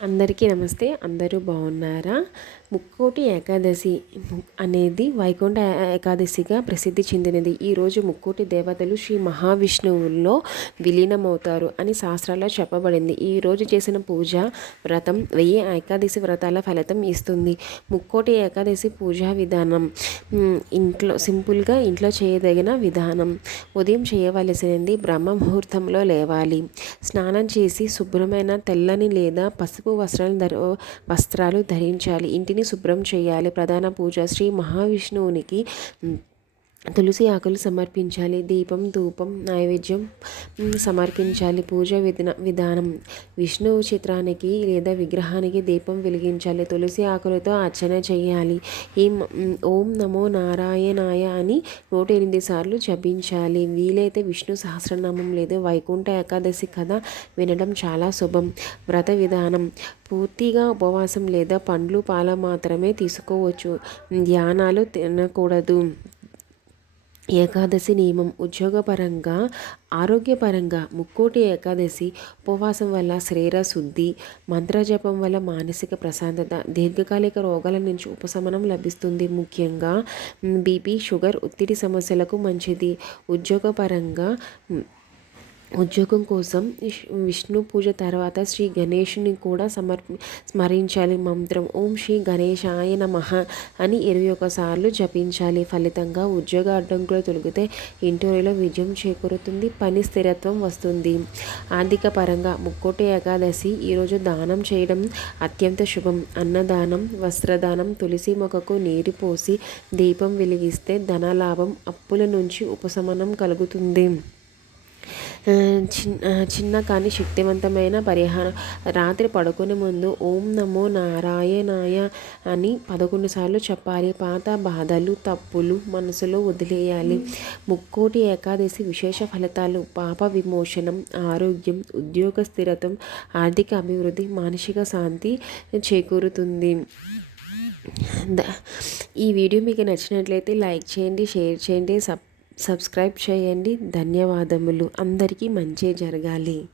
అందరికీ నమస్తే. అందరూ బాగున్నారా? ముక్కోటి ఏకాదశి అనేది వైకుంఠ ఏకాదశిగా ప్రసిద్ధి చెందినది. ఈరోజు ముక్కోటి దేవతలు శ్రీ మహావిష్ణువుల్లో విలీనమవుతారు అని శాస్త్రాల్లో చెప్పబడింది. ఈరోజు చేసిన పూజ వ్రతం వెయ్యి ఏకాదశి వ్రతాల ఫలితం ఇస్తుంది. ముక్కోటి ఏకాదశి పూజా విధానం ఇంట్లో సింపుల్గా ఇంట్లో చేయదగిన విధానం. ఉదయం చేయవలసినది బ్రహ్మ ముహూర్తంలో లేవాలి. స్నానం చేసి శుభ్రమైన తెల్లని లేదా పసుపు పసుపు వస్త్రాలు ధర వస్త్రాలు ధరించాలి. ఇంటిని శుభ్రం చేయాలి. ప్రధాన పూజ శ్రీ మహావిష్ణువునికి తులసి ఆకులు సమర్పించాలి. దీపం ధూపం నైవేద్యం సమర్పించాలి. పూజ విధాన విధానం. విష్ణువు చిత్రానికి లేదా విగ్రహానికి దీపం వెలిగించాలి. తులసి ఆకులతో అర్చన చేయాలి. ఈ ఓం నమో నారాయణాయ అని నూట ఎనిమిది సార్లు జపించాలి. వీలైతే విష్ణు సహస్రనామం లేదా వైకుంఠ ఏకాదశి కథ వినడం చాలా శుభం. వ్రత విధానం. పూర్తిగా ఉపవాసం లేదా పండ్లు పాల మాత్రమే తీసుకోవచ్చు. ధ్యానాలు తినకూడదు. ఏకాదశి నియమం ఉద్యోగపరంగా ఆరోగ్యపరంగా ముక్కోటి ఏకాదశి ఉపవాసం వల్ల శరీర శుద్ధి మంత్రజపం వల్ల మానసిక ప్రశాంతత దీర్ఘకాలిక రోగాల నుంచి ఉపశమనం లభిస్తుంది. ముఖ్యంగా బీపీ షుగర్ ఒత్తిడి సమస్యలకు మంచిది. ఉద్యోగపరంగా ఉద్యోగం కోసం విష్ణు పూజ తర్వాత శ్రీ గణేషుని కూడా సమర్పి స్మరించాలి మంత్రం. ఓం శ్రీ గణేశాయ నమ అని ఇరవై ఒకసార్లు జపించాలి. ఫలితంగా ఉద్యోగ అడ్డంకులు తొలగితే ఇంటర్వ్యూలో విజయం చేకూరుతుంది. పని స్థిరత్వం వస్తుంది. ఆర్థిక పరంగా ముక్కోటి ఏకాదశి ఈరోజు దానం చేయడం అత్యంత శుభం. అన్నదానం వస్త్రదానం తులసి మొక్కకు నీరు పోసి దీపం వెలిగిస్తే ధనలాభం అప్పుల నుంచి ఉపశమనం కలుగుతుంది. చిన్న కానీ శక్తివంతమైన పరిహారం. రాత్రి పడుకునే ముందు ఓం నమో నారాయణాయ అని పదకొండు సార్లు చెప్పాలి. పాత బాధలు తప్పులు మనసులో వదిలేయాలి. ముక్కోటి ఏకాదశి విశేష ఫలితాలు పాప విమోచనం ఆరోగ్యం ఉద్యోగ స్థిరత్వం ఆర్థిక అభివృద్ధి మానసిక శాంతి చేకూరుతుంది. ఈ వీడియో మీకు నచ్చినట్లయితే లైక్ చేయండి షేర్ చేయండి సబ్ సబ్స్క్రైబ్ చేయండి. ధన్యవాదములు. అందరికీ మంచి జరగాలి.